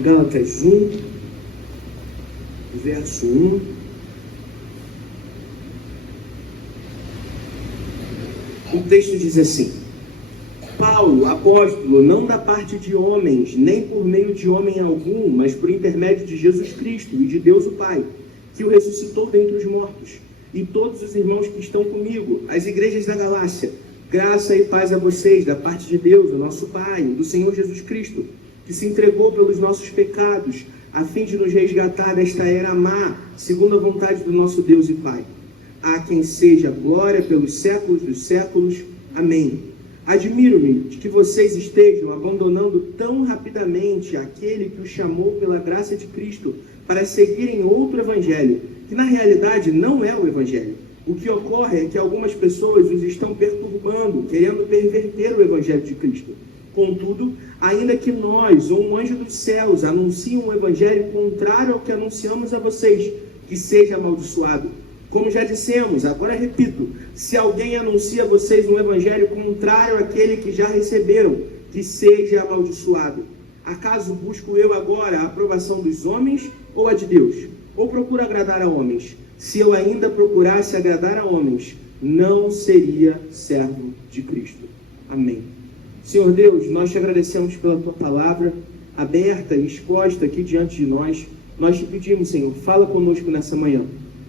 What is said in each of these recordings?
Gálatas 1, verso 1. O texto diz assim: Paulo, apóstolo, não da parte de homens, nem por meio de homem algum, mas por intermédio de Jesus Cristo e de Deus o Pai, que o ressuscitou dentre os mortos, e todos os irmãos que estão comigo, as igrejas da Galácia, graça e paz a vocês, da parte de Deus, o nosso Pai, do Senhor Jesus Cristo, que se entregou pelos nossos pecados, a fim de nos resgatar desta era má, segundo a vontade do nosso Deus e Pai. A quem seja glória pelos séculos dos séculos. Amém. Admiro-me de que vocês estejam abandonando tão rapidamente aquele que os chamou pela graça de Cristo para seguirem outro evangelho, que na realidade não é o evangelho. O que ocorre é que algumas pessoas os estão perturbando, querendo perverter o evangelho de Cristo. Contudo, ainda que nós ou um anjo dos céus anuncie um evangelho contrário ao que anunciamos a vocês, que seja amaldiçoado. Como já dissemos, agora repito, se alguém anuncia a vocês um evangelho contrário àquele que já receberam, que seja amaldiçoado. Acaso busco eu agora a aprovação dos homens ou a de Deus? Ou procuro agradar a homens? Se eu ainda procurasse agradar a homens, não seria servo de Cristo. Amém. Senhor Deus, nós te agradecemos pela tua palavra, aberta e exposta aqui diante de nós. Nós te pedimos, Senhor, fala conosco nessa manhã.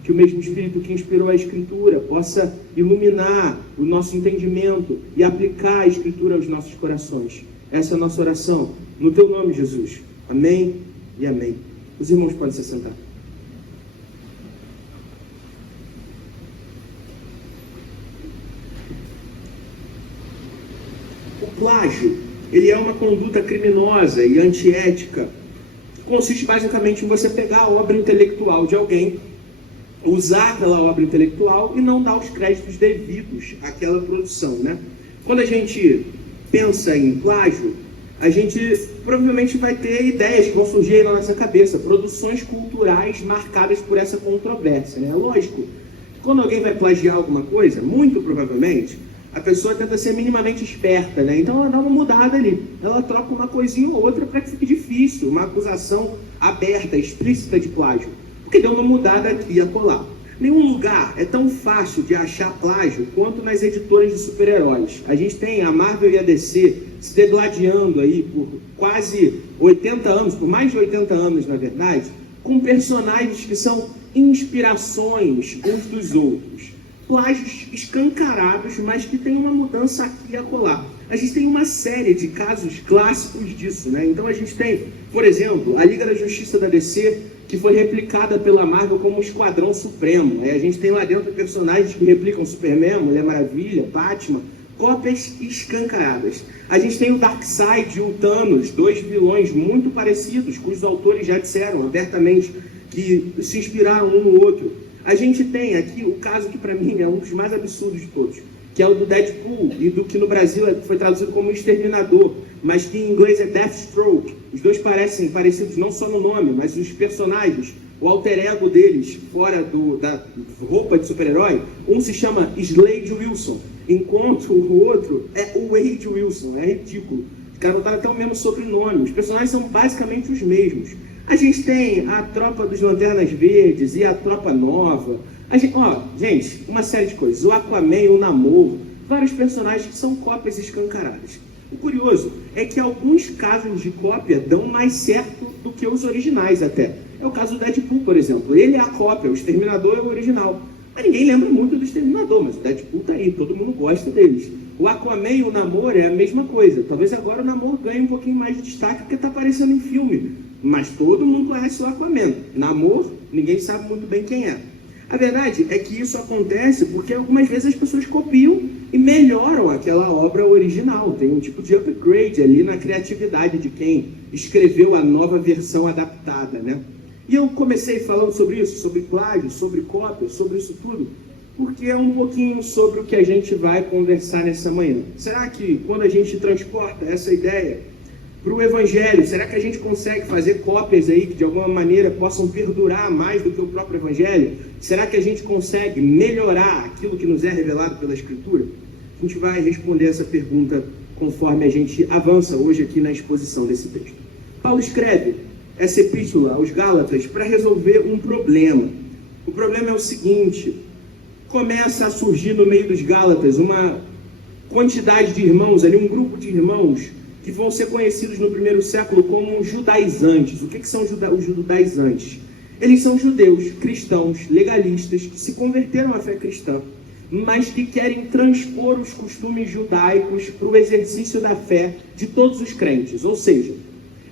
Que o mesmo Espírito que inspirou a Escritura possa iluminar o nosso entendimento e aplicar a Escritura aos nossos corações. Essa é a nossa oração. No teu nome, Jesus. Amém e amém. Os irmãos podem se sentar. O plágio, ele é uma conduta criminosa e antiética. Consiste basicamente em você pegar a obra intelectual de alguém, usar aquela obra intelectual e não dar os créditos devidos àquela produção, né? Quando a gente pensa em plágio, a gente provavelmente vai ter ideias que vão surgir aí na nossa cabeça, produções culturais marcadas por essa controvérsia, né? Lógico, quando alguém vai plagiar alguma coisa, muito provavelmente, a pessoa tenta ser minimamente esperta, né? Então ela dá uma mudada ali, ela troca uma coisinha ou outra para que fique difícil, uma acusação aberta, explícita de plágio. Que deu uma mudada aqui e acolá. Nenhum lugar é tão fácil de achar plágio quanto nas editoras de super-heróis. A gente tem a Marvel e a DC se degladiando aí por quase 80 anos, por mais de 80 anos, na verdade, com personagens que são inspirações uns dos outros. Plágios escancarados, mas que tem uma mudança aqui e acolá. A gente tem uma série de casos clássicos disso, né? Então a gente tem, por exemplo, a Liga da Justiça da DC, que foi replicada pela Marvel como Esquadrão Supremo. A gente tem lá dentro personagens que replicam Superman, Mulher Maravilha, Batman, cópias escancaradas. A gente tem o Darkseid e o Thanos, dois vilões muito parecidos, cujos autores já disseram abertamente que se inspiraram um no outro. A gente tem aqui o caso que para mim é um dos mais absurdos de todos, que é o do Deadpool, e do que no Brasil foi traduzido como Exterminador, mas que em inglês é Deathstroke. Os dois parecem parecidos não só no nome, mas os personagens, o alter ego deles, fora da roupa de super-herói, um se chama Slade Wilson, enquanto o outro é o Wade Wilson. É ridículo. Os caras botaram até o mesmo sobrenome. Os personagens são basicamente os mesmos. A gente tem a Tropa dos Lanternas Verdes e a Tropa Nova. Gente, uma série de coisas. O Aquaman, o Namor, vários personagens que são cópias escancaradas. O curioso é que alguns casos de cópia dão mais certo do que os originais até. É o caso do Deadpool, por exemplo. Ele é a cópia, o Exterminador é o original. Mas ninguém lembra muito do Exterminador, mas o Deadpool tá aí, todo mundo gosta deles. O Aquaman e o Namor é a mesma coisa. Talvez agora o Namor ganhe um pouquinho mais de destaque porque tá aparecendo em filme. Mas todo mundo conhece o Aquaman. Namor, ninguém sabe muito bem quem é. A verdade é que isso acontece porque algumas vezes as pessoas copiam e melhoram aquela obra original. Tem um tipo de upgrade ali na criatividade de quem escreveu a nova versão adaptada, né? E eu comecei falando sobre isso, sobre plágio, sobre cópia, sobre isso tudo, porque é um pouquinho sobre o que a gente vai conversar nessa manhã. Será que quando a gente transporta essa ideia para o Evangelho, será que a gente consegue fazer cópias aí que de alguma maneira possam perdurar mais do que o próprio Evangelho? Será que a gente consegue melhorar aquilo que nos é revelado pela Escritura? A gente vai responder essa pergunta conforme a gente avança hoje aqui na exposição desse texto. Paulo escreve essa epístola aos Gálatas para resolver um problema. O problema é o seguinte: começa a surgir no meio dos Gálatas uma quantidade de irmãos, ali um grupo de irmãos que vão ser conhecidos no primeiro século como judaizantes. O que são os judaizantes? Eles são judeus, cristãos, legalistas, que se converteram à fé cristã, mas que querem transpor os costumes judaicos para o exercício da fé de todos os crentes. Ou seja,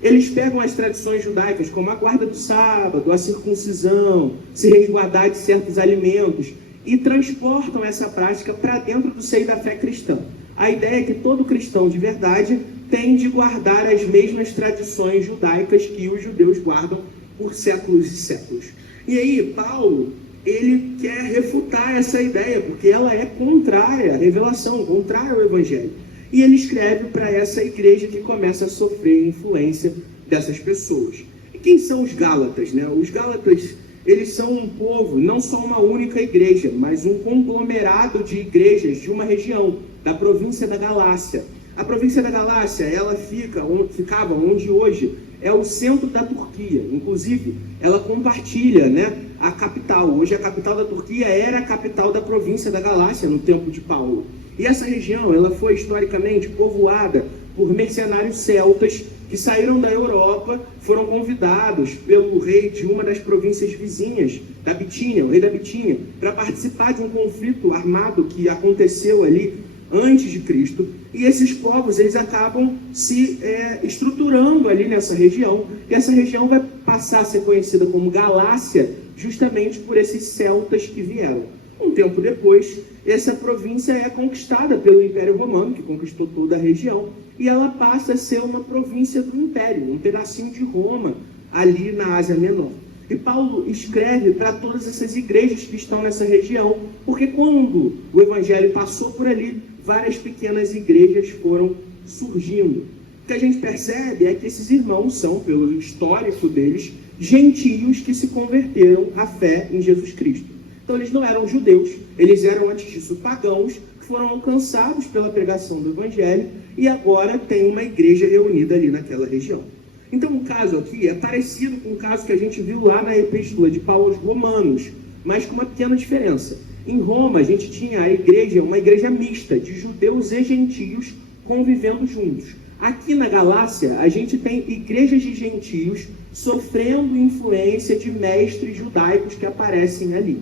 eles pegam as tradições judaicas, como a guarda do sábado, a circuncisão, se resguardar de certos alimentos, e transportam essa prática para dentro do seio da fé cristã. A ideia é que todo cristão de verdade tem de guardar as mesmas tradições judaicas que os judeus guardam por séculos e séculos. E aí, Paulo, ele quer refutar essa ideia, porque ela é contrária à revelação, contrária ao Evangelho. E ele escreve para essa igreja que começa a sofrer a influência dessas pessoas. E quem são os Gálatas, né? Os Gálatas, eles são um povo, não só uma única igreja, mas um conglomerado de igrejas de uma região, da província da Galácia. A província da Galácia, ela ficava onde hoje é o centro da Turquia. Inclusive, ela compartilha, né, a capital. Hoje a capital da Turquia era a capital da província da Galácia no tempo de Paulo. E essa região, ela foi historicamente povoada por mercenários celtas que saíram da Europa, foram convidados pelo rei de uma das províncias vizinhas da Bitínia, o rei da Bitínia, para participar de um conflito armado que aconteceu ali antes de Cristo. E esses povos, eles acabam se estruturando ali nessa região, e essa região vai passar a ser conhecida como Galácia, justamente por esses celtas que vieram. Um tempo depois, essa província é conquistada pelo Império Romano, que conquistou toda a região, e ela passa a ser uma província do Império, um pedacinho de Roma, ali na Ásia Menor. E Paulo escreve para todas essas igrejas que estão nessa região, porque quando o Evangelho passou por ali, várias pequenas igrejas foram surgindo. O que a gente percebe é que esses irmãos são, pelo histórico deles, gentios que se converteram à fé em Jesus Cristo. Então eles não eram judeus, eles eram antes disso pagãos, que foram alcançados pela pregação do Evangelho e agora tem uma igreja reunida ali naquela região. Então o caso aqui é parecido com o caso que a gente viu lá na epístola de Paulo aos Romanos, mas com uma pequena diferença. Em Roma a gente tinha a igreja, uma igreja mista de judeus e gentios convivendo juntos. Aqui na Galácia a gente tem igrejas de gentios sofrendo influência de mestres judaicos que aparecem ali.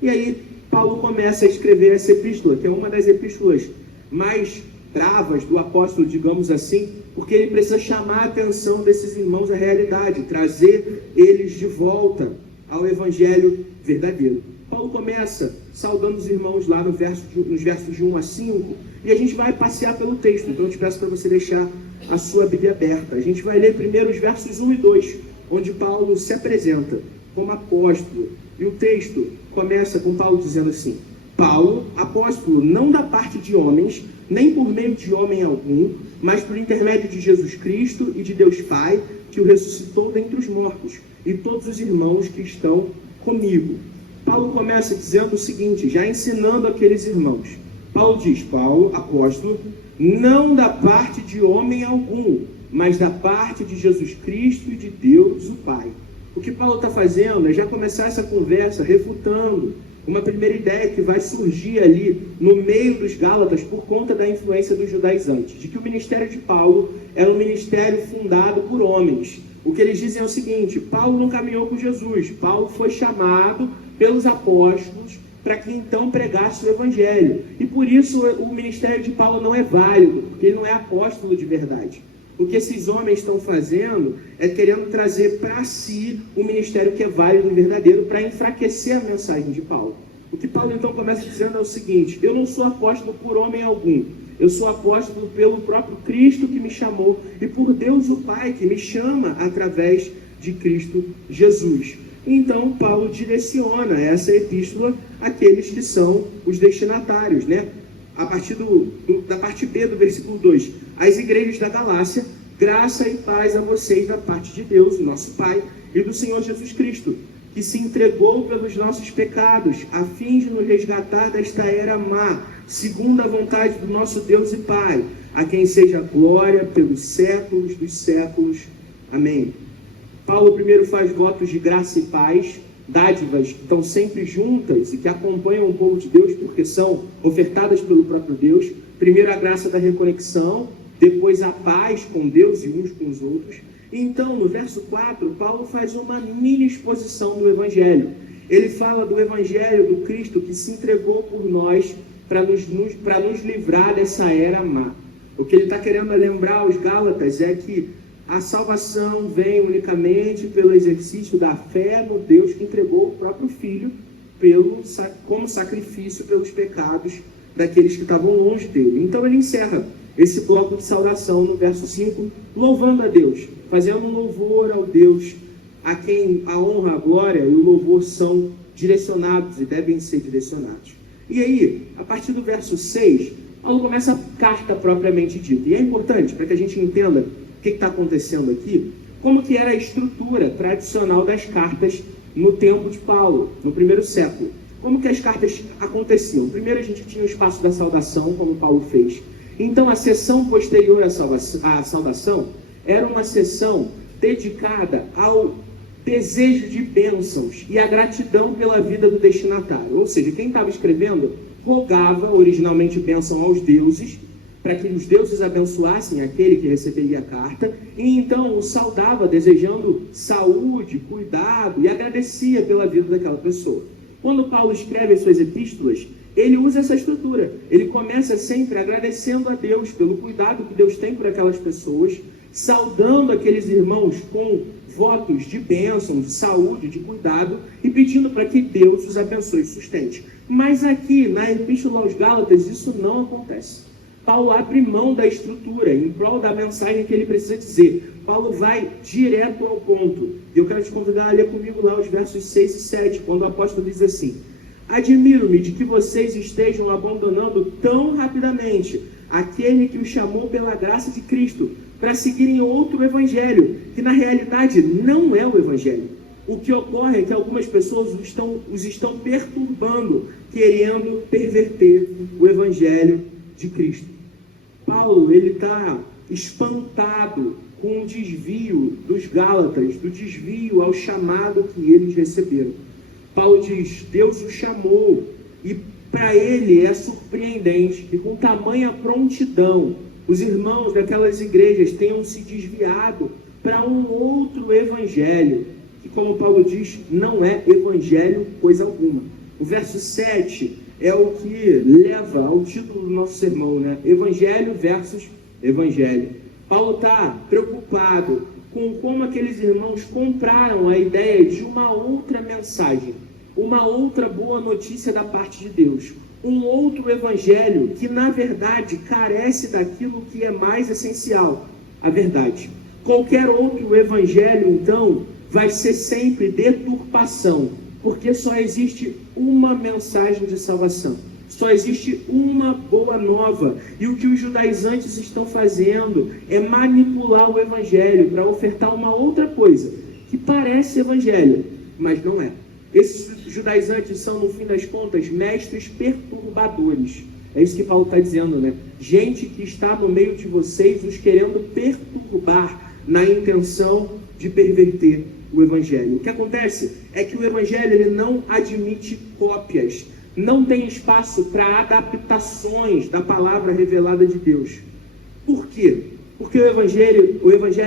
E aí Paulo começa a escrever essa epístola, que é uma das epístolas mais bravas do apóstolo, digamos assim, porque ele precisa chamar a atenção desses irmãos à realidade, trazer eles de volta ao Evangelho verdadeiro. Paulo começa saudando os irmãos lá nos versos de 1 a 5, e a gente vai passear pelo texto. Então eu te peço para você deixar a sua Bíblia aberta. A gente vai ler primeiro os versos 1 e 2, onde Paulo se apresenta como apóstolo. E o texto começa com Paulo dizendo assim: Paulo, apóstolo, não da parte de homens, nem por meio de homem algum, mas por intermédio de Jesus Cristo e de Deus Pai, que o ressuscitou dentre os mortos, e todos os irmãos que estão comigo. Paulo começa dizendo o seguinte, já ensinando aqueles irmãos. Paulo diz: Paulo, apóstolo, não da parte de homem algum, mas da parte de Jesus Cristo e de Deus o Pai. O que Paulo está fazendo é já começar essa conversa refutando uma primeira ideia que vai surgir ali no meio dos Gálatas por conta da influência dos judaizantes, de que o ministério de Paulo era um ministério fundado por homens. O que eles dizem é o seguinte: Paulo não caminhou com Jesus, Paulo foi chamado pelos apóstolos para que então pregasse o Evangelho. E por isso o ministério de Paulo não é válido, porque ele não é apóstolo de verdade. O que esses homens estão fazendo é querendo trazer para si um ministério que é válido e verdadeiro para enfraquecer a mensagem de Paulo. O que Paulo então começa dizendo é o seguinte: eu não sou apóstolo por homem algum, eu sou apóstolo pelo próprio Cristo que me chamou e por Deus o Pai que me chama através de Cristo Jesus. Então Paulo direciona essa epístola àqueles que são os destinatários, né? A partir da parte B do versículo 2, as igrejas da Galácia, graça e paz a vocês da parte de Deus, nosso Pai, e do Senhor Jesus Cristo, que se entregou pelos nossos pecados, a fim de nos resgatar desta era má, segundo a vontade do nosso Deus e Pai, a quem seja glória pelos séculos dos séculos. Amém. Paulo primeiro faz votos de graça e paz, dádivas que estão sempre juntas e que acompanham o povo de Deus porque são ofertadas pelo próprio Deus. Primeiro a graça da reconexão, depois a paz com Deus e uns com os outros. Então, no verso 4, Paulo faz uma mini exposição do Evangelho. Ele fala do Evangelho do Cristo que se entregou por nós para nos livrar dessa era má. O que ele está querendo lembrar aos Gálatas é que a salvação vem unicamente pelo exercício da fé no Deus que entregou o próprio Filho como sacrifício pelos pecados daqueles que estavam longe dele. Então ele encerra esse bloco de saudação no verso 5, louvando a Deus, fazendo um louvor ao Deus a quem a honra, a glória e o louvor são direcionados e devem ser direcionados. E aí, a partir do verso 6, Paulo começa a carta propriamente dita. E é importante para que a gente entenda o que está acontecendo aqui, como que era a estrutura tradicional das cartas no tempo de Paulo, no primeiro século. Como que as cartas aconteciam? Primeiro a gente tinha o espaço da saudação, como Paulo fez. Então a sessão posterior à saudação era uma sessão dedicada ao desejo de bênçãos e a gratidão pela vida do destinatário. Ou seja, quem estava escrevendo rogava originalmente bênção aos deuses, para que os deuses abençoassem aquele que receberia a carta, e então o saudava desejando saúde, cuidado, e agradecia pela vida daquela pessoa. Quando Paulo escreve as suas epístolas, ele usa essa estrutura. Ele começa sempre agradecendo a Deus pelo cuidado que Deus tem por aquelas pessoas, saudando aqueles irmãos com votos de bênção, de saúde, de cuidado, e pedindo para que Deus os abençoe e sustente. Mas aqui, na Epístola aos Gálatas, isso não acontece. Paulo abre mão da estrutura em prol da mensagem que ele precisa dizer. Paulo vai direto ao ponto. E eu quero te convidar a ler comigo lá os versos 6 e 7, quando o apóstolo diz assim: admiro-me de que vocês estejam abandonando tão rapidamente aquele que os chamou pela graça de Cristo, para seguirem outro evangelho, que na realidade não é o evangelho. O que ocorre é que algumas pessoas os estão perturbando, querendo perverter o evangelho de Cristo. Paulo, ele está espantado com o desvio dos Gálatas, do desvio ao chamado que eles receberam. Paulo diz: Deus o chamou, e para ele é surpreendente que com tamanha prontidão os irmãos daquelas igrejas tenham se desviado para um outro evangelho, que, como Paulo diz, não é evangelho coisa alguma. O verso 7 é o que leva ao título do nosso sermão, né? Evangelho versus evangelho. Paulo está preocupado com como aqueles irmãos compraram a ideia de uma outra mensagem, uma outra boa notícia da parte de Deus, um outro evangelho que na verdade carece daquilo que é mais essencial, a verdade. Qualquer outro evangelho, então, vai ser sempre deturpação, porque só existe uma mensagem de salvação, só existe uma boa nova, e o que os judaizantes estão fazendo é manipular o evangelho para ofertar uma outra coisa, que parece evangelho, mas não é. Esses judaizantes são, no fim das contas, mestres perturbadores. É isso que Paulo está dizendo, né? Gente que está no meio de vocês, os querendo perturbar na intenção de perverter o evangelho. O que acontece é que o evangelho ele não admite cópias, não tem espaço para adaptações da palavra revelada de Deus. Por quê? Porque o evangelho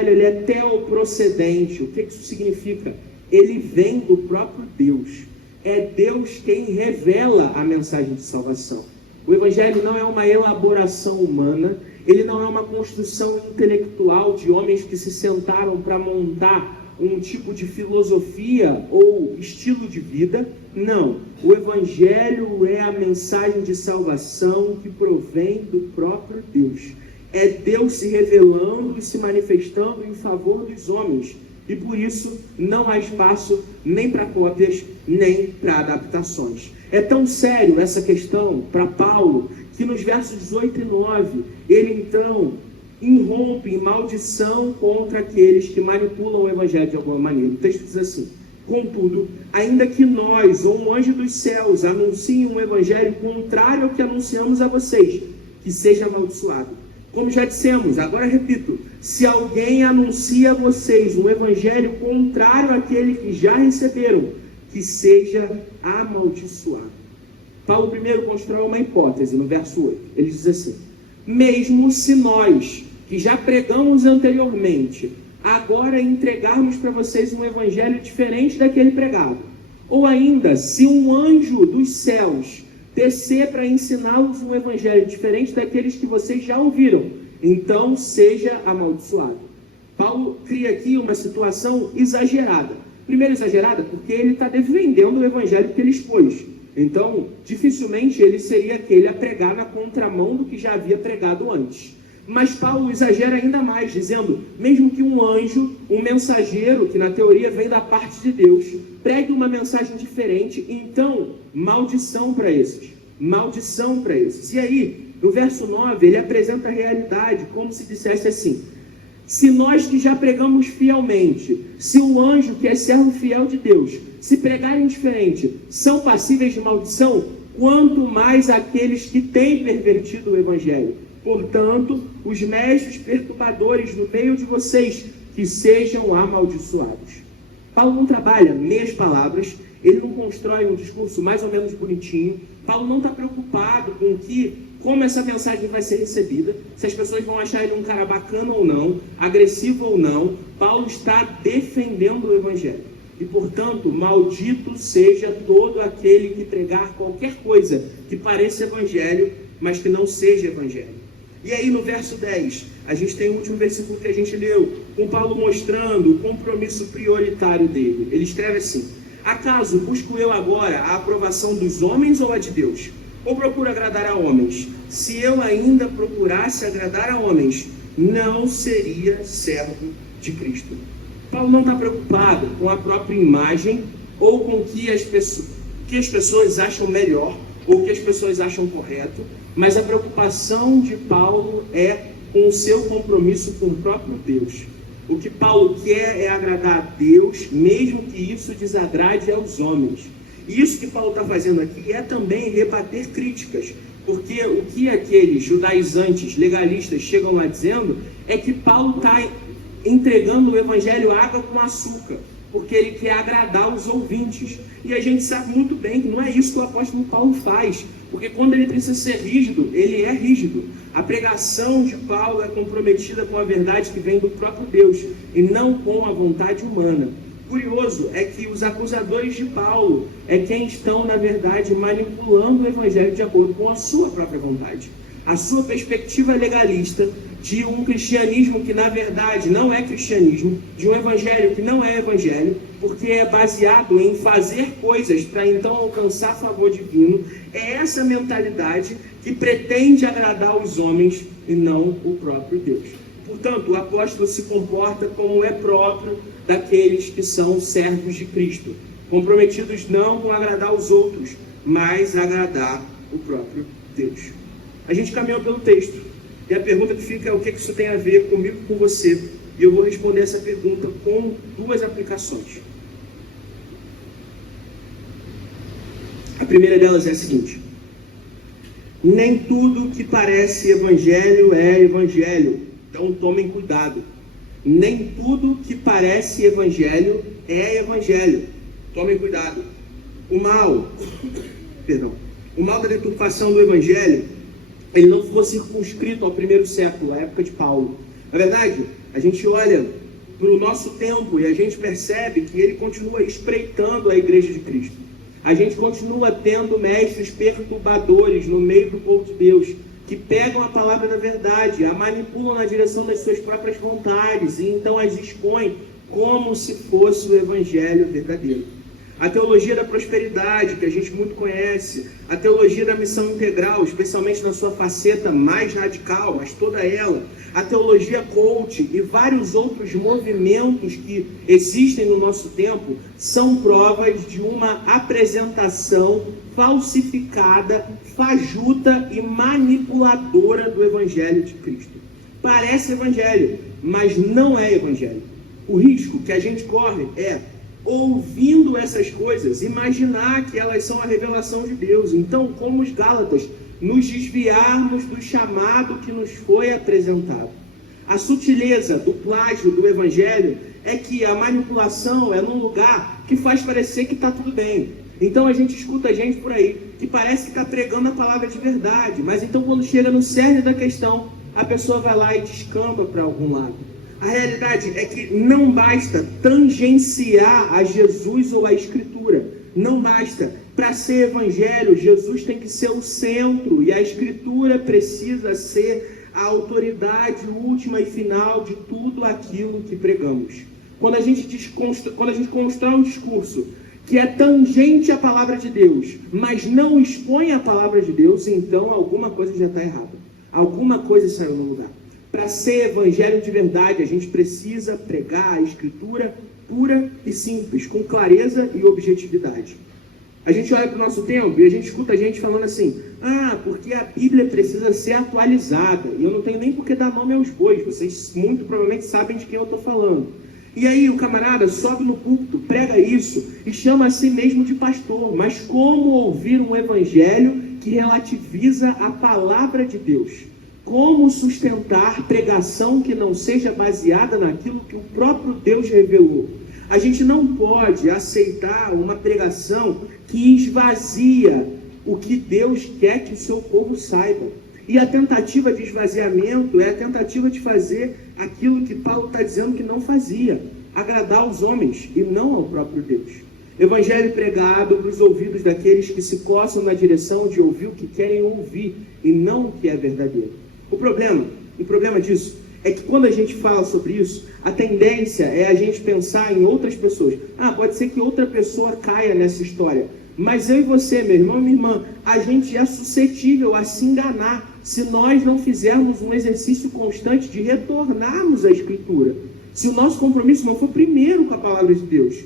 ele é teoprocedente. O que isso significa? Ele vem do próprio Deus. É Deus quem revela a mensagem de salvação. O evangelho não é uma elaboração humana, ele não é uma construção intelectual de homens que se sentaram para montar um tipo de filosofia ou estilo de vida. Não. O evangelho é a mensagem de salvação que provém do próprio Deus. É Deus se revelando e se manifestando em favor dos homens. E por isso não há espaço nem para cópias, nem para adaptações. É tão sério essa questão para Paulo, que nos versos 18 e 9, ele então irrompe em maldição contra aqueles que manipulam o evangelho de alguma maneira. O texto diz assim: contudo, ainda que nós, ou um anjo dos céus, anuncie um evangelho contrário ao que anunciamos a vocês, que seja amaldiçoado. Como já dissemos, agora repito, se alguém anuncia a vocês um evangelho contrário àquele que já receberam, que seja amaldiçoado. Paulo primeiro constrói uma hipótese no verso 8. Ele diz assim: mesmo se nós, que já pregamos anteriormente, agora entregarmos para vocês um evangelho diferente daquele pregado, ou ainda, se um anjo dos céus descer para ensiná-los um evangelho diferente daqueles que vocês já ouviram, então seja amaldiçoado. Paulo cria aqui uma situação exagerada. Primeiro exagerada porque ele está defendendo o evangelho que ele expôs. Então, dificilmente ele seria aquele a pregar na contramão do que já havia pregado antes. Mas Paulo exagera ainda mais, dizendo, mesmo que um anjo, um mensageiro, que na teoria vem da parte de Deus, pregue uma mensagem diferente, então, maldição para esses. Maldição para esses. E aí, no verso 9, ele apresenta a realidade, como se dissesse assim: se nós que já pregamos fielmente, se o anjo que é servo fiel de Deus, se pregarem diferente, são passíveis de maldição, quanto mais aqueles que têm pervertido o evangelho. Portanto, os mestres perturbadores no meio de vocês, que sejam amaldiçoados. Paulo não trabalha meias palavras, ele não constrói um discurso mais ou menos bonitinho. Paulo não está preocupado com como essa mensagem vai ser recebida, se as pessoas vão achar ele um cara bacana ou não, agressivo ou não. Paulo está defendendo o evangelho. E, portanto, maldito seja todo aquele que pregar qualquer coisa que pareça evangelho, mas que não seja evangelho. E aí no verso 10, a gente tem o último versículo que a gente leu, com Paulo mostrando o compromisso prioritário dele. Ele escreve assim: acaso busco eu agora a aprovação dos homens ou a de Deus? Ou procuro agradar a homens? Se eu ainda procurasse agradar a homens, não seria servo de Cristo. Paulo não está preocupado com a própria imagem ou com o que as pessoas acham melhor ou o que as pessoas acham correto, mas a preocupação de Paulo é com o seu compromisso com o próprio Deus. O que Paulo quer é agradar a Deus, mesmo que isso desagrade aos homens. E isso que Paulo está fazendo aqui é também rebater críticas, porque o que aqueles judaizantes, legalistas, chegam lá dizendo é que Paulo está entregando o evangelho água com açúcar, porque ele quer agradar os ouvintes. E a gente sabe muito bem que não é isso que o apóstolo Paulo faz, porque quando ele precisa ser rígido, ele é rígido. A pregação de Paulo é comprometida com a verdade que vem do próprio Deus, e não com a vontade humana. Curioso é que os acusadores de Paulo é quem estão, na verdade, manipulando o evangelho de acordo com a sua própria vontade. A sua perspectiva legalista de um cristianismo que, na verdade, não é cristianismo, de um evangelho que não é evangelho, porque é baseado em fazer coisas para então alcançar favor divino, é essa mentalidade que pretende agradar os homens e não o próprio Deus. Portanto, o apóstolo se comporta como é próprio daqueles que são servos de Cristo, comprometidos não com agradar os outros, mas agradar o próprio Deus. A gente caminhou pelo texto, e a pergunta que fica é: o que isso tem a ver comigo e com você? E eu vou responder essa pergunta com duas aplicações. A primeira delas é a seguinte: nem tudo que parece evangelho é evangelho, então tomem cuidado. Nem tudo que parece evangelho é evangelho, tomem cuidado. O mal da deturpação do evangelho, ele não ficou circunscrito ao primeiro século, à época de Paulo. Na verdade, a gente olha para o nosso tempo e a gente percebe que ele continua espreitando a igreja de Cristo. A gente continua tendo mestres perturbadores no meio do povo de Deus, que pegam a palavra da verdade, a manipulam na direção das suas próprias vontades e então as expõem como se fosse o evangelho verdadeiro. A teologia da prosperidade, que a gente muito conhece, a teologia da missão integral, especialmente na sua faceta mais radical, mas toda ela, a teologia coach e vários outros movimentos que existem no nosso tempo, são provas de uma apresentação falsificada, fajuta e manipuladora do evangelho de Cristo. Parece evangelho, mas não é evangelho. O risco que a gente corre é, ouvindo essas coisas, imaginar que elas são a revelação de Deus. Então, como os Gálatas, nos desviarmos do chamado que nos foi apresentado. A sutileza do plágio do Evangelho é que a manipulação é num lugar que faz parecer que está tudo bem. Então a gente escuta gente por aí que parece que está pregando a palavra de verdade, mas então quando chega no cerne da questão, a pessoa vai lá e descamba para algum lado. A realidade é que não basta tangenciar a Jesus ou a Escritura. Não basta. Para ser evangelho, Jesus tem que ser o centro e a Escritura precisa ser a autoridade última e final de tudo aquilo que pregamos. Quando a gente constrói um discurso que é tangente à palavra de Deus, mas não expõe a palavra de Deus, então alguma coisa já está errada. Alguma coisa saiu no lugar. Para ser evangelho de verdade, a gente precisa pregar a Escritura pura e simples, com clareza e objetividade. A gente olha para o nosso tempo e a gente escuta a gente falando assim: porque a Bíblia precisa ser atualizada. E eu não tenho nem por que dar nome aos bois, vocês muito provavelmente sabem de quem eu estou falando. E aí o camarada sobe no púlpito, prega isso e chama a si mesmo de pastor. Mas como ouvir um evangelho que relativiza a palavra de Deus? Como sustentar pregação que não seja baseada naquilo que o próprio Deus revelou? A gente não pode aceitar uma pregação que esvazia o que Deus quer que o seu povo saiba. E a tentativa de esvaziamento é a tentativa de fazer aquilo que Paulo está dizendo que não fazia: agradar aos homens e não ao próprio Deus. Evangelho pregado para os ouvidos daqueles que se coçam na direção de ouvir o que querem ouvir e não o que é verdadeiro. O problema disso é que quando a gente fala sobre isso, a tendência é a gente pensar em outras pessoas. Pode ser que outra pessoa caia nessa história, mas eu e você, meu irmão e minha irmã, a gente é suscetível a se enganar se nós não fizermos um exercício constante de retornarmos à Escritura. Se o nosso compromisso não for primeiro com a palavra de Deus.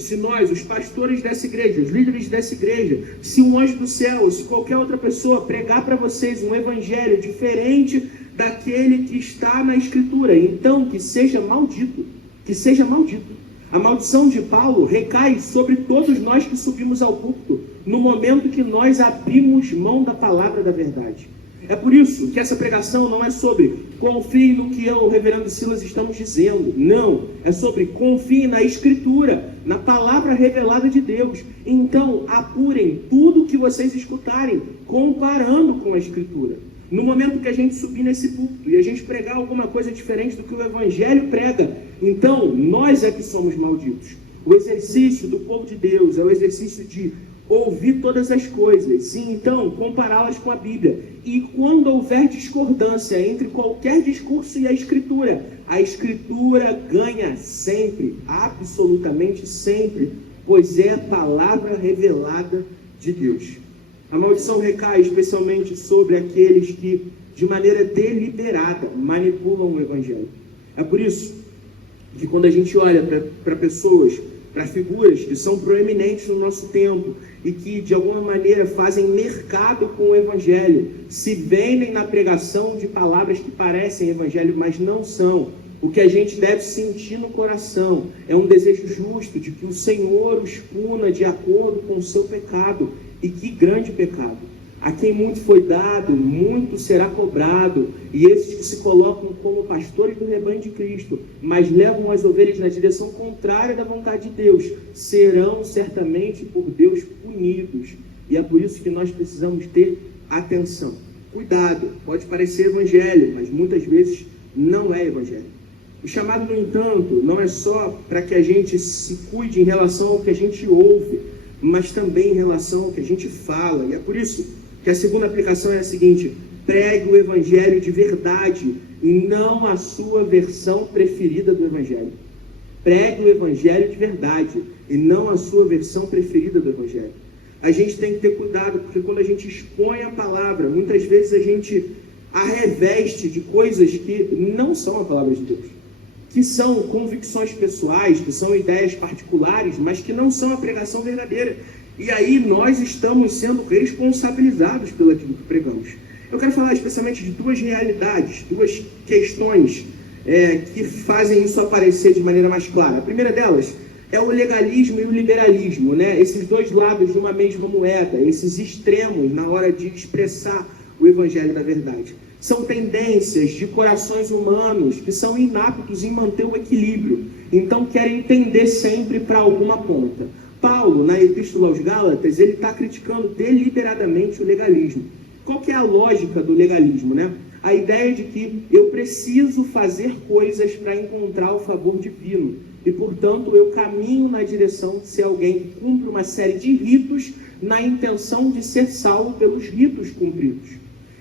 Se nós, os pastores dessa igreja, os líderes dessa igreja, se um anjo do céu, ou se qualquer outra pessoa pregar para vocês um evangelho diferente daquele que está na Escritura, então que seja maldito, que seja maldito. A maldição de Paulo recai sobre todos nós que subimos ao púlpito, no momento que nós abrimos mão da palavra da verdade. É por isso que essa pregação não é sobre confie no que eu, o reverendo Silas, estamos dizendo. Não, é sobre confie na Escritura, na palavra revelada de Deus. Então, apurem tudo que vocês escutarem, comparando com a Escritura. No momento que a gente subir nesse púlpito e a gente pregar alguma coisa diferente do que o Evangelho prega, então nós é que somos malditos. O exercício do povo de Deus é o exercício de ouvir todas as coisas e então compará-las com a Bíblia. E quando houver discordância entre qualquer discurso e a Escritura ganha sempre, absolutamente sempre, pois é a palavra revelada de Deus. A maldição recai especialmente sobre aqueles que, de maneira deliberada, manipulam o Evangelho. É por isso que quando a gente olha para pessoas, para figuras que são proeminentes no nosso tempo e que, de alguma maneira, fazem mercado com o Evangelho, se vendem na pregação de palavras que parecem Evangelho, mas não são. O que a gente deve sentir no coração é um desejo justo de que o Senhor os puna de acordo com o seu pecado. E que grande pecado! A quem muito foi dado, muito será cobrado. E esses que se colocam como pastores do rebanho de Cristo, mas levam as ovelhas na direção contrária da vontade de Deus, serão certamente por Deus punidos. E é por isso que nós precisamos ter atenção. Cuidado, pode parecer evangelho, mas muitas vezes não é evangelho. O chamado, no entanto, não é só para que a gente se cuide em relação ao que a gente ouve, mas também em relação ao que a gente fala. E é por isso que a segunda aplicação é a seguinte: pregue o Evangelho de verdade e não a sua versão preferida do Evangelho. Pregue o Evangelho de verdade e não a sua versão preferida do Evangelho. A gente tem que ter cuidado, porque quando a gente expõe a palavra, muitas vezes a gente a reveste de coisas que não são a palavra de Deus, que são convicções pessoais, que são ideias particulares, mas que não são a pregação verdadeira. E aí nós estamos sendo responsabilizados pelo aquilo que pregamos. Eu quero falar especialmente de duas realidades, duas questões que fazem isso aparecer de maneira mais clara. A primeira delas É o legalismo e o liberalismo, né? Esses dois lados de uma mesma moeda, esses extremos na hora de expressar o evangelho da verdade. São tendências de corações humanos que são inaptos em manter o equilíbrio, então querem tender sempre para alguma ponta. Paulo, na Epístola aos Gálatas, ele está criticando deliberadamente o legalismo. Qual que é a lógica do legalismo, né? A ideia de que eu preciso fazer coisas para encontrar o favor divino. E, portanto, eu caminho na direção de ser alguém que cumpre uma série de ritos na intenção de ser salvo pelos ritos cumpridos.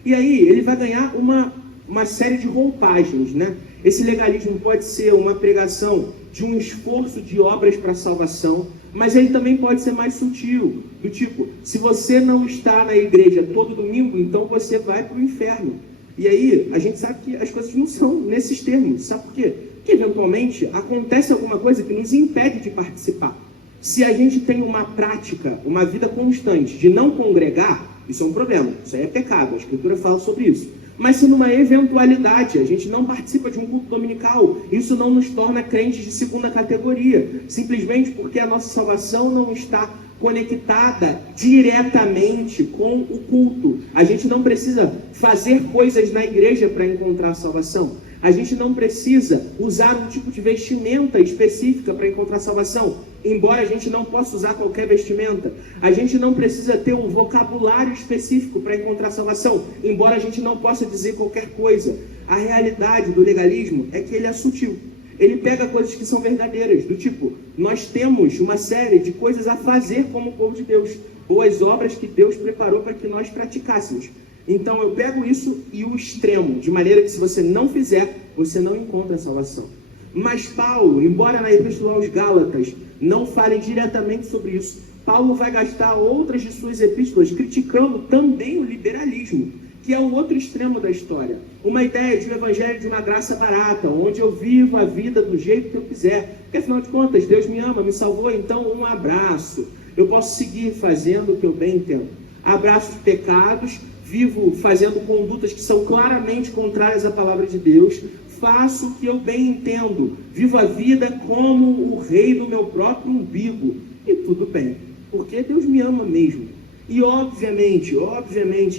E aí, ele vai ganhar uma série de roupagens, né? Esse legalismo pode ser uma pregação de um esforço de obras para a salvação, mas ele também pode ser mais sutil, do tipo, se você não está na igreja todo domingo, então você vai para o inferno. E aí, a gente sabe que as coisas não são nesses termos. Sabe por quê? Porque, eventualmente, acontece alguma coisa que nos impede de participar. Se a gente tem uma prática, uma vida constante de não congregar, isso é um problema. Isso aí é pecado. A Escritura fala sobre isso. Mas se numa eventualidade a gente não participa de um culto dominical, isso não nos torna crentes de segunda categoria. Simplesmente porque a nossa salvação não está conectada diretamente com o culto. A gente não precisa fazer coisas na igreja para encontrar a salvação. A gente não precisa usar um tipo de vestimenta específica para encontrar salvação, embora a gente não possa usar qualquer vestimenta. A gente não precisa ter um vocabulário específico para encontrar salvação, embora a gente não possa dizer qualquer coisa. A realidade do legalismo é que ele é sutil. Ele pega coisas que são verdadeiras, do tipo, nós temos uma série de coisas a fazer como povo de Deus, boas obras que Deus preparou para que nós praticássemos. Então eu pego isso e o extremo, de maneira que se você não fizer, você não encontra a salvação. Mas Paulo, embora na Epístola aos Gálatas não fale diretamente sobre isso, Paulo vai gastar outras de suas epístolas criticando também o liberalismo, que é o outro extremo da história. Uma ideia de um evangelho de uma graça barata, onde eu vivo a vida do jeito que eu quiser. Porque afinal de contas, Deus me ama, me salvou, então um abraço. Eu posso seguir fazendo o que eu bem entendo. Abraço os pecados, vivo fazendo condutas que são claramente contrárias à palavra de Deus, faço o que eu bem entendo, vivo a vida como o rei do meu próprio umbigo, e tudo bem, porque Deus me ama mesmo. E obviamente,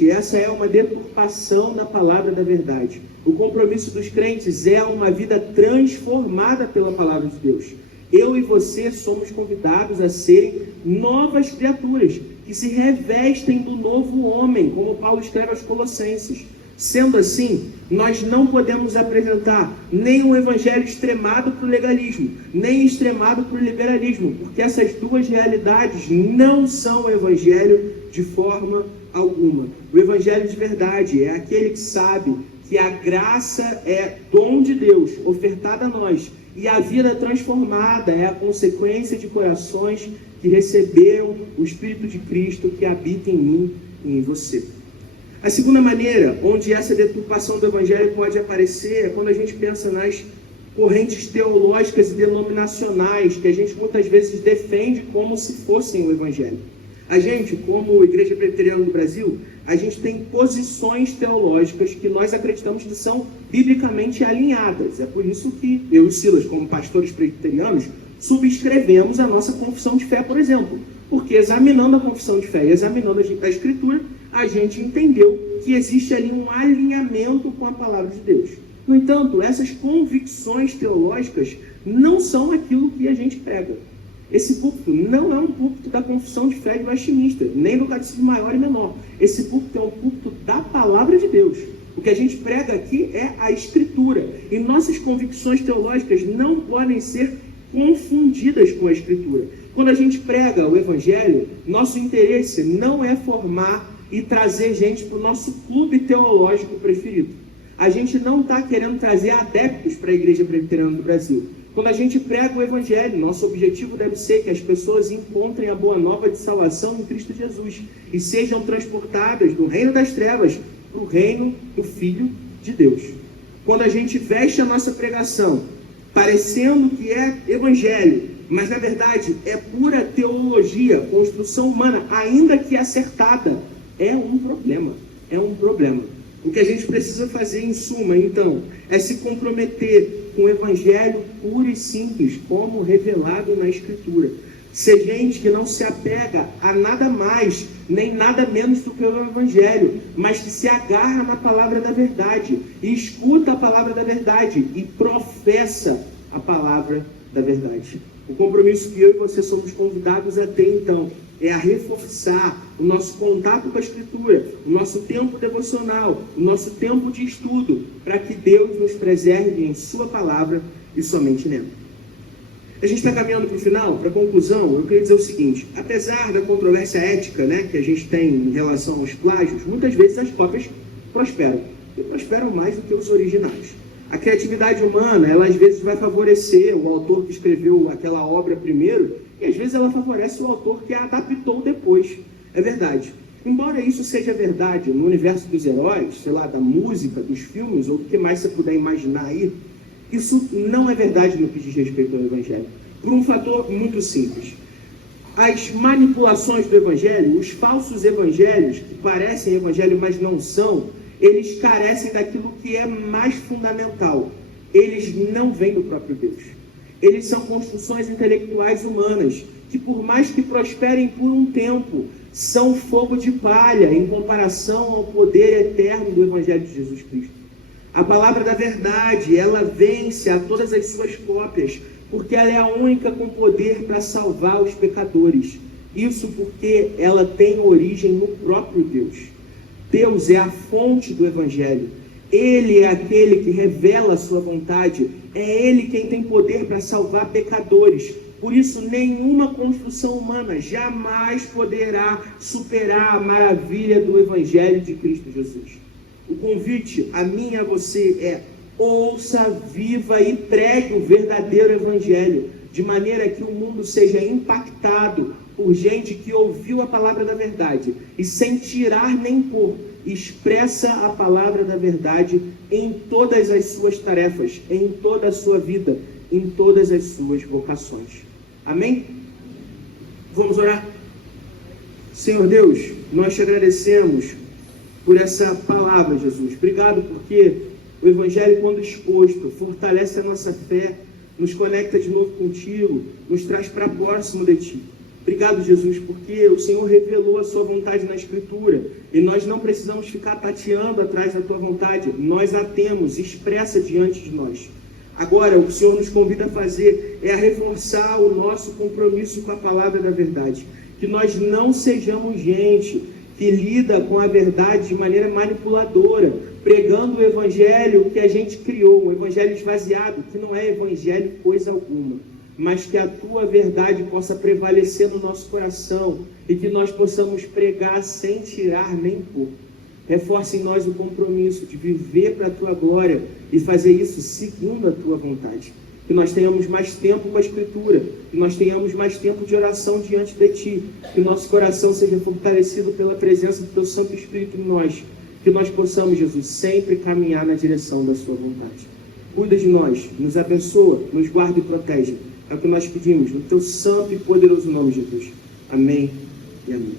essa é uma deturpação da palavra da verdade. O compromisso dos crentes é uma vida transformada pela palavra de Deus. Eu e você somos convidados a serem novas criaturas, que se revestem do novo homem, como Paulo escreve aos Colossenses. Sendo assim, nós não podemos apresentar nem um evangelho extremado para o legalismo, nem extremado para o liberalismo, porque essas duas realidades não são o evangelho de forma alguma. O evangelho de verdade é aquele que sabe que a graça é dom de Deus, ofertada a nós, e a vida transformada é a consequência de corações que receberam o Espírito de Cristo que habita em mim e em você. A segunda maneira onde essa deturpação do Evangelho pode aparecer é quando a gente pensa nas correntes teológicas e denominacionais que a gente muitas vezes defende como se fossem o Evangelho. A gente, como Igreja Presbiteriana do Brasil, a gente tem posições teológicas que nós acreditamos que são biblicamente alinhadas. É por isso que eu e Silas, como pastores presbiterianos, subscrevemos a nossa confissão de fé, por exemplo. Porque examinando a confissão de fé e examinando a Escritura, a gente entendeu que existe ali um alinhamento com a palavra de Deus. No entanto, essas convicções teológicas não são aquilo que a gente prega. Esse púlpito não é um púlpito da confissão de fé de Westminster, nem do catecismo maior e menor. Esse púlpito é um púlpito da palavra de Deus. O que a gente prega aqui é a Escritura. E nossas convicções teológicas não podem ser confundidas com a Escritura. Quando a gente prega o Evangelho, nosso interesse não é formar e trazer gente para o nosso clube teológico preferido. A gente não está querendo trazer adeptos para a Igreja Presbiteriana do Brasil. Quando a gente prega o Evangelho, nosso objetivo deve ser que as pessoas encontrem a boa nova de salvação em Cristo Jesus e sejam transportadas do reino das trevas para o reino do Filho de Deus. Quando a gente veste a nossa pregação parecendo que é Evangelho, mas na verdade é pura teologia, construção humana, ainda que acertada, é um problema. O que a gente precisa fazer, em suma, então, é se comprometer com o Evangelho puro e simples, como revelado na Escritura. Ser gente que não se apega a nada mais, nem nada menos do que o Evangelho, mas que se agarra na palavra da verdade, e escuta a palavra da verdade, e professa a palavra da verdade. O compromisso que eu e você somos convidados a ter, então, é a reforçar o nosso contato com a Escritura, o nosso tempo devocional, o nosso tempo de estudo, para que Deus nos preserve em Sua palavra e somente nela. A gente está caminhando para o final, para a conclusão. Eu queria dizer o seguinte: apesar da controvérsia ética, que a gente tem em relação aos plágios, muitas vezes as cópias prosperam, e prosperam mais do que os originais. A criatividade humana, ela às vezes vai favorecer o autor que escreveu aquela obra primeiro, e às vezes ela favorece o autor que a adaptou depois. É verdade. Embora isso seja verdade no universo dos heróis, sei lá, da música, dos filmes, ou do que mais você puder imaginar aí, isso não é verdade no que diz respeito ao Evangelho, por um fator muito simples. As manipulações do Evangelho, os falsos evangelhos, que parecem evangelho, mas não são, eles carecem daquilo que é mais fundamental. Eles não vêm do próprio Deus. Eles são construções intelectuais humanas, que por mais que prosperem por um tempo, são fogo de palha em comparação ao poder eterno do Evangelho de Jesus Cristo. A palavra da verdade, ela vence a todas as suas cópias, porque ela é a única com poder para salvar os pecadores. Isso porque ela tem origem no próprio Deus. Deus é a fonte do Evangelho. Ele é aquele que revela a sua vontade. É Ele quem tem poder para salvar pecadores. Por isso, nenhuma construção humana jamais poderá superar a maravilha do Evangelho de Cristo Jesus. O convite a mim e a você é: ouça, viva e pregue o verdadeiro Evangelho, de maneira que o mundo seja impactado por gente que ouviu a palavra da verdade e, sem tirar nem pôr, expressa a palavra da verdade em todas as suas tarefas, em toda a sua vida, em todas as suas vocações. Amém? Vamos orar? Senhor Deus, nós te agradecemos por essa palavra, Jesus. Obrigado porque o Evangelho, quando exposto, fortalece a nossa fé, nos conecta de novo contigo, nos traz para próximo de Ti. Obrigado, Jesus, porque o Senhor revelou a Sua vontade na Escritura e nós não precisamos ficar tateando atrás da Tua vontade. Nós a temos expressa diante de nós. Agora, o que o Senhor nos convida a fazer é a reforçar o nosso compromisso com a palavra da verdade. Que nós não sejamos gente que lida com a verdade de maneira manipuladora, pregando o evangelho que a gente criou, um evangelho esvaziado, que não é evangelho coisa alguma, mas que a tua verdade possa prevalecer no nosso coração e que nós possamos pregar sem tirar nem pôr. Reforça em nós o compromisso de viver para a tua glória e fazer isso segundo a tua vontade. Que nós tenhamos mais tempo com a Escritura, que nós tenhamos mais tempo de oração diante de Ti, que nosso coração seja fortalecido pela presença do Teu Santo Espírito em nós, que nós possamos, Jesus, sempre caminhar na direção da Sua vontade. Cuida de nós, nos abençoa, nos guarda e protege. É o que nós pedimos, no Teu santo e poderoso nome, Jesus. Amém e amém.